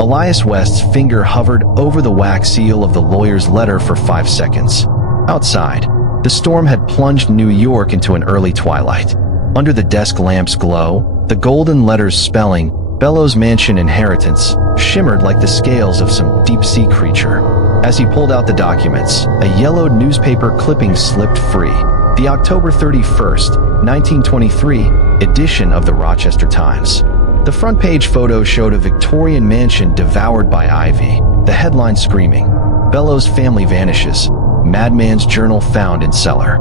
Elias West's finger hovered over the wax seal of the lawyer's letter for 5 seconds. Outside, the storm had plunged New York into an early twilight. Under the desk lamp's glow, the golden letters spelling Bellows Mansion Inheritance shimmered like the scales of some deep-sea creature. As he pulled out the documents, a yellowed newspaper clipping slipped free. The October 31st, 1923 edition of the Rochester Times. The front page photo showed a Victorian mansion devoured by ivy, the headline screaming, "Bellows family vanishes. Madman's journal found in cellar."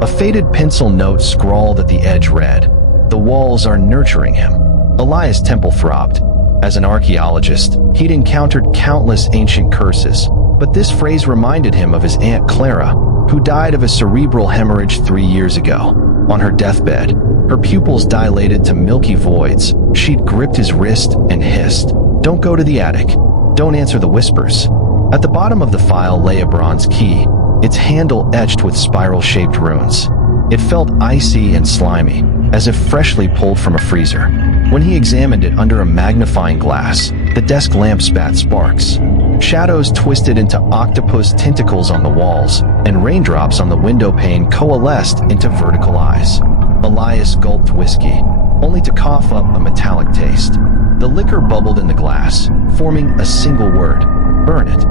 A faded pencil note scrawled at the edge read, "The walls are nurturing him." Elias' temple throbbed. As an archaeologist, he'd encountered countless ancient curses, but this phrase reminded him of his Aunt Clara, who died of a cerebral hemorrhage 3 years ago. On her deathbed, her pupils dilated to milky voids. She'd gripped his wrist and hissed, "Don't go to the attic. Don't answer the whispers." At the bottom of the file lay a bronze key, its handle etched with spiral-shaped runes. It felt icy and slimy, as if freshly pulled from a freezer. When he examined it under a magnifying glass, the desk lamp spat sparks. Shadows twisted into octopus tentacles on the walls, and raindrops on the window pane coalesced into vertical eyes. Elias gulped whiskey, only to cough up a metallic taste. The liquor bubbled in the glass, forming a single word: burn it.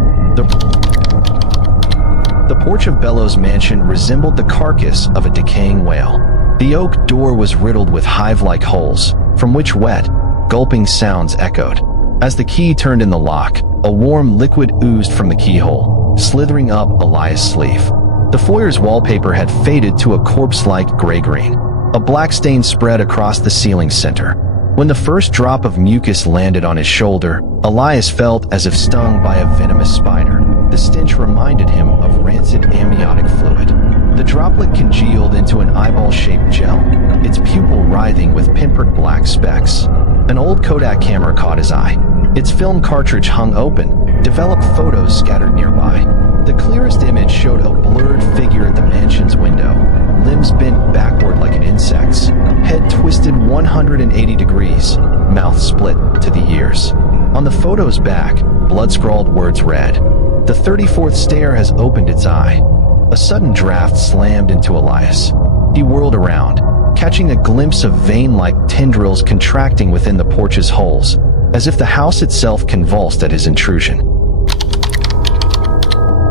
The porch of Bellows Mansion resembled the carcass of a decaying whale. The oak door was riddled with hive-like holes, from which wet, gulping sounds echoed. As the key turned in the lock, a warm liquid oozed from the keyhole, slithering up Elias' sleeve. The foyer's wallpaper had faded to a corpse-like gray-green. A black stain spread across the ceiling center. When the first drop of mucus landed on his shoulder, Elias felt as if stung by a venomous spider. The stench reminded him of rancid amniotic fluid. The droplet congealed into an eyeball-shaped gel, its pupil writhing with pinprick black specks. An old Kodak camera caught his eye. Its film cartridge hung open, developed photos scattered nearby. The clearest image showed a blurred figure at the mansion's window, limbs bent backward like an insect's, head twisted 180 degrees, mouth split to the ears. On the photo's back, blood-scrawled words read, "The 34th stair has opened its eye." A sudden draft slammed into Elias. He whirled around, catching a glimpse of vein-like tendrils contracting within the porch's holes, as if the house itself convulsed at his intrusion.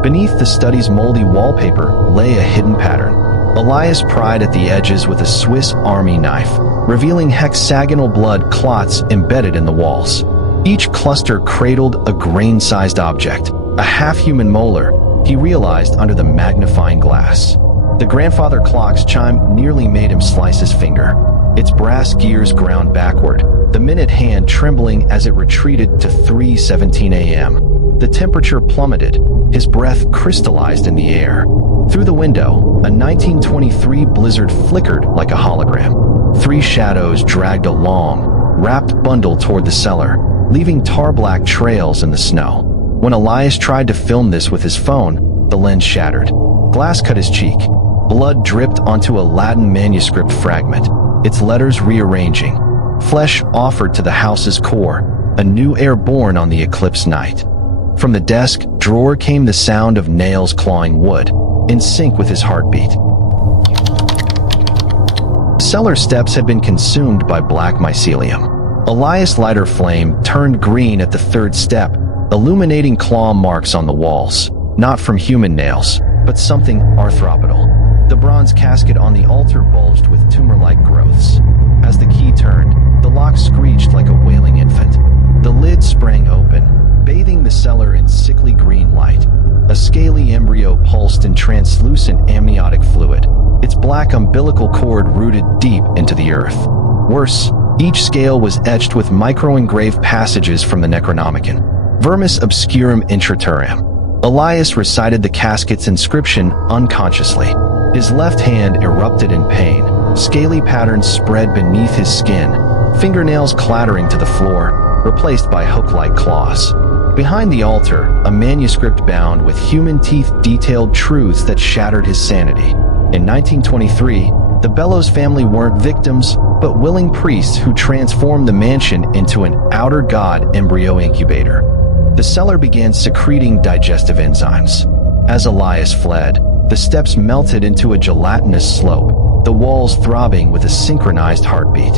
Beneath the study's moldy wallpaper lay a hidden pattern. Elias pried at the edges with a Swiss Army knife, revealing hexagonal blood clots embedded in the walls. Each cluster cradled a grain-sized object, a half-human molar, he realized under the magnifying glass. The grandfather clock's chime nearly made him slice his finger. Its brass gears ground backward, the minute hand trembling as it retreated to 3:17 a.m. The temperature plummeted, his breath crystallized in the air. Through the window, a 1923 blizzard flickered like a hologram. 3 shadows dragged a long, wrapped bundle toward the cellar, leaving tar-black trails in the snow. When Elias tried to film this with his phone, the lens shattered. Glass cut his cheek. Blood dripped onto a Latin manuscript fragment, its letters rearranging. Flesh offered to the house's core, a new heir born on the eclipse night. From the desk drawer came the sound of nails clawing wood, in sync with his heartbeat. Cellar steps had been consumed by black mycelium. Elias' lighter flame turned green at the 3rd step, illuminating claw marks on the walls, not from human nails, but something arthropodal. The bronze casket on the altar bulged with tumor-like growths. As the key turned, the lock screeched like a wailing infant. The lid sprang open, bathing the cellar in sickly green light. A scaly embryo pulsed in translucent amniotic fluid, its black umbilical cord rooted deep into the earth. Worse, each scale was etched with micro-engraved passages from the Necronomicon. Vermis obscurum intraterram. Elias recited the casket's inscription unconsciously. His left hand erupted in pain. Scaly patterns spread beneath his skin, fingernails clattering to the floor, replaced by hook-like claws. Behind the altar, a manuscript bound with human teeth detailed truths that shattered his sanity. In 1923, the Bellows family weren't victims, but willing priests who transformed the mansion into an outer god embryo incubator. The cellar began secreting digestive enzymes. As Elias fled, the steps melted into a gelatinous slope, the walls throbbing with a synchronized heartbeat.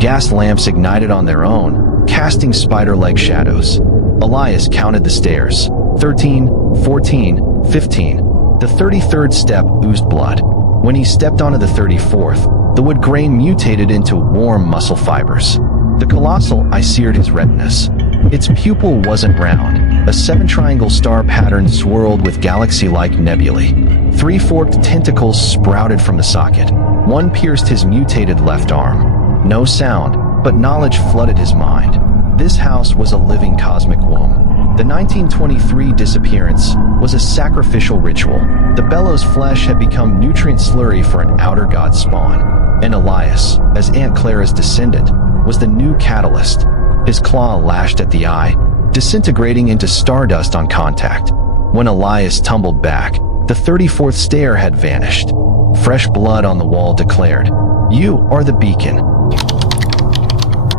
Gas lamps ignited on their own, casting spider-leg shadows. Elias counted the stairs. 13, 14, 15. The 33rd step oozed blood. When he stepped onto the 34th, the wood grain mutated into warm muscle fibers. The colossal eye seared his retinas. Its pupil wasn't round. A seven-triangle star pattern swirled with galaxy-like nebulae. 3 forked tentacles sprouted from the socket. One pierced his mutated left arm. No sound, but knowledge flooded his mind. This house was a living cosmic womb. The 1923 disappearance was a sacrificial ritual. The bellows flesh had become nutrient slurry for an outer god spawn. And Elias, as Aunt Clara's descendant, was the new catalyst. His claw lashed at the eye, disintegrating into stardust on contact. When Elias tumbled back, the 34th stair had vanished. Fresh blood on the wall declared, "You are the beacon."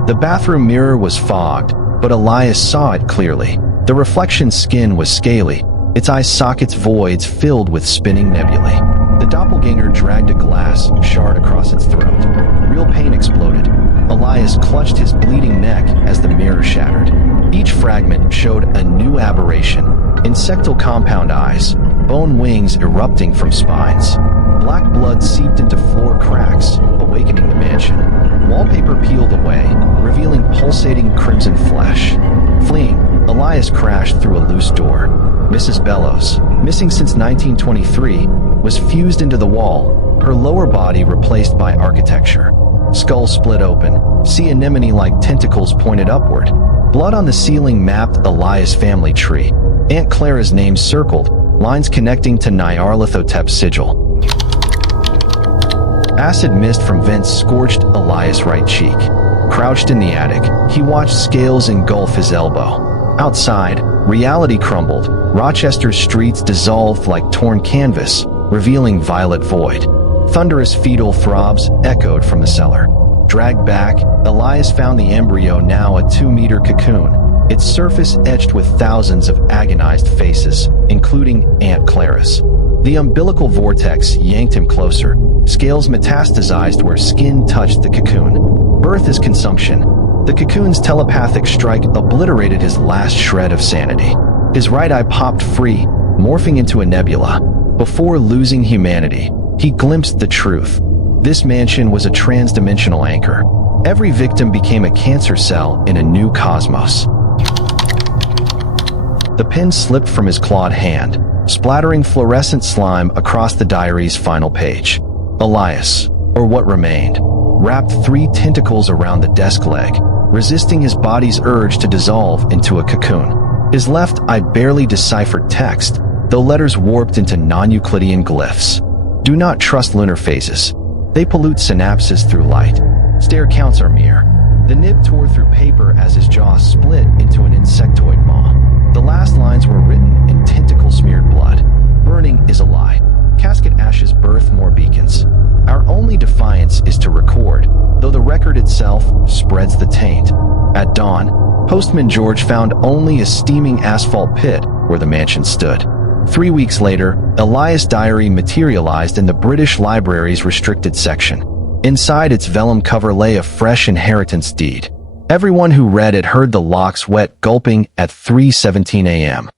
The bathroom mirror was fogged, but Elias saw it clearly. The reflection's skin was scaly, its eye sockets voids filled with spinning nebulae. The doppelganger dragged a glass shard across its throat. Real pain exploded. Elias clutched his bleeding neck as the mirror shattered. Each fragment showed a new aberration. Insectal compound eyes, bone wings erupting from spines. Black blood seeped into floor cracks, awakening the mansion. Wallpaper peeled away, revealing pulsating crimson flesh. Fleeing, Elias crashed through a loose door. Mrs. Bellows, missing since 1923, was fused into the wall, her lower body replaced by architecture. Skull split open, sea anemone-like tentacles pointed upward. Blood on the ceiling mapped Elias' family tree. Aunt Clara's name circled, lines connecting to Nyarlathotep's sigil. Acid mist from vents scorched Elias' right cheek. Crouched in the attic, he watched scales engulf his elbow. Outside, reality crumbled. Rochester's streets dissolved like torn canvas, revealing violet void. Thunderous fetal throbs echoed from the cellar. Dragged back, Elias found the embryo, now a 2-meter cocoon, its surface etched with thousands of agonized faces, including Aunt Clara's. The umbilical vortex yanked him closer. Scales metastasized where skin touched the cocoon. Birth is consumption. The cocoon's telepathic strike obliterated his last shred of sanity. His right eye popped free, morphing into a nebula. Before losing humanity, he glimpsed the truth. This mansion was a trans-dimensional anchor. Every victim became a cancer cell in a new cosmos. The pen slipped from his clawed hand, splattering fluorescent slime across the diary's final page. Elias, or what remained, wrapped 3 tentacles around the desk leg, resisting his body's urge to dissolve into a cocoon. His left eye barely deciphered text, though letters warped into non-Euclidean glyphs. Do not trust lunar phases. They pollute synapses through light. Stair counts are mere. The nib tore through paper as his jaw split into an insectoid maw. The last lines were written in tentacle-smeared blood. Burning is a lie. Casket ashes birth more beacons. Our only defiance is to record, though the record itself spreads the taint. At dawn, Postman George found only a steaming asphalt pit where the mansion stood. 3 weeks later, Elias' diary materialized in the British Library's restricted section. Inside its vellum cover lay a fresh inheritance deed. Everyone who read it heard the lock's wet gulping at 3:17 a.m.